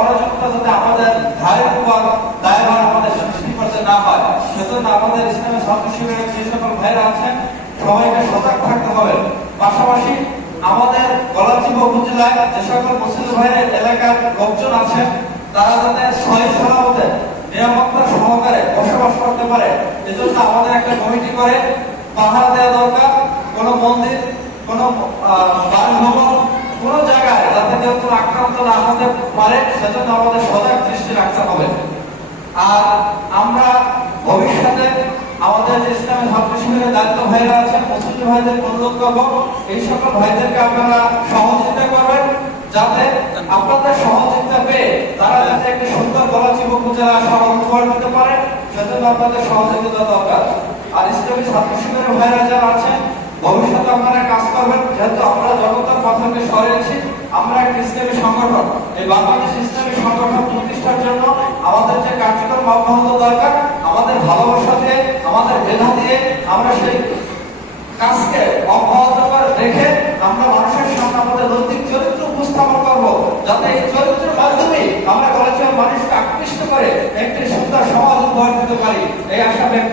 অরাজকতা যাতে আমাদের ঘাড়ের উপর দায়ভার আমাদের সৃষ্টি করতে না হয়, সেজন্য আমাদের ইসলামী ছাত্র শিবিরের যে সকল ভাইরা আছেন সবাইকে সজাগ থাকতে হবে। পাশাপাশি আমাদের গলাচিপা উপজেলায় যে সকল মুসলিম ভাইরা এলাকার লোকজন আছেন তারা যাতে সহি সালামতে নিরাপত্তা সহকারে বসবাস করতে পারে, এজন্য আমাদের একটা কমিটি করে পাহারা দেওয়া দরকার। কোন মন্দির, কোন বাসভবন, কোন জায়গায় যাতে কেউ আক্রান্ত না হতে পারে সেজন্য আমাদের সজাগ দৃষ্টি রাখতে হবে। আর আমরা ভবিষ্যতে আমাদের যে ইসলামী ছাত্র শিবিরের দায়িত্ব ভাইরা আছেন, মুসলিম ভাইদের অনুরোধ করবো এই সকল ভাইদেরকে আপনারা সহযোগিতা করবেন, যাতে আপনাদের সহযোগিতা পেয়ে তারা যাতে একটি সুন্দর গলাচিপা উপজেলা শহর উপহার দিতে পারে, সেজন্য আপনাদের সহযোগিতা দরকার। আর ইসলামী ছাত্র শিবিরের ভাইরা যারা আছেন ভবিষ্যতে আপনারা কাজ করবেন, যেহেতু আমরা জনতার পথকে সরিয়েছি, আমরা একটা ইসলামী সংগঠন, এই বাংলাদেশ ইসলামী সংগঠন প্রতিষ্ঠার জন্য আমাদের যে কার্যক্রম অব্যাহত দরকার, আমাদের ভালোবাসা দিয়ে, আমাদের মেধা দিয়ে আমরা সেই কাজকে অব্যাহত রেখে আমরা মানুষের সামনে আমাদের নৈতিক চরিত্র উপস্থাপন করব, যাতে এই চরিত্রের মাধ্যমে আমরা কলেজের মানুষকে আকৃষ্ট করে একটি সুন্দর সমাজ উপহার দিতে পারি। এই আশা ব্যক্ত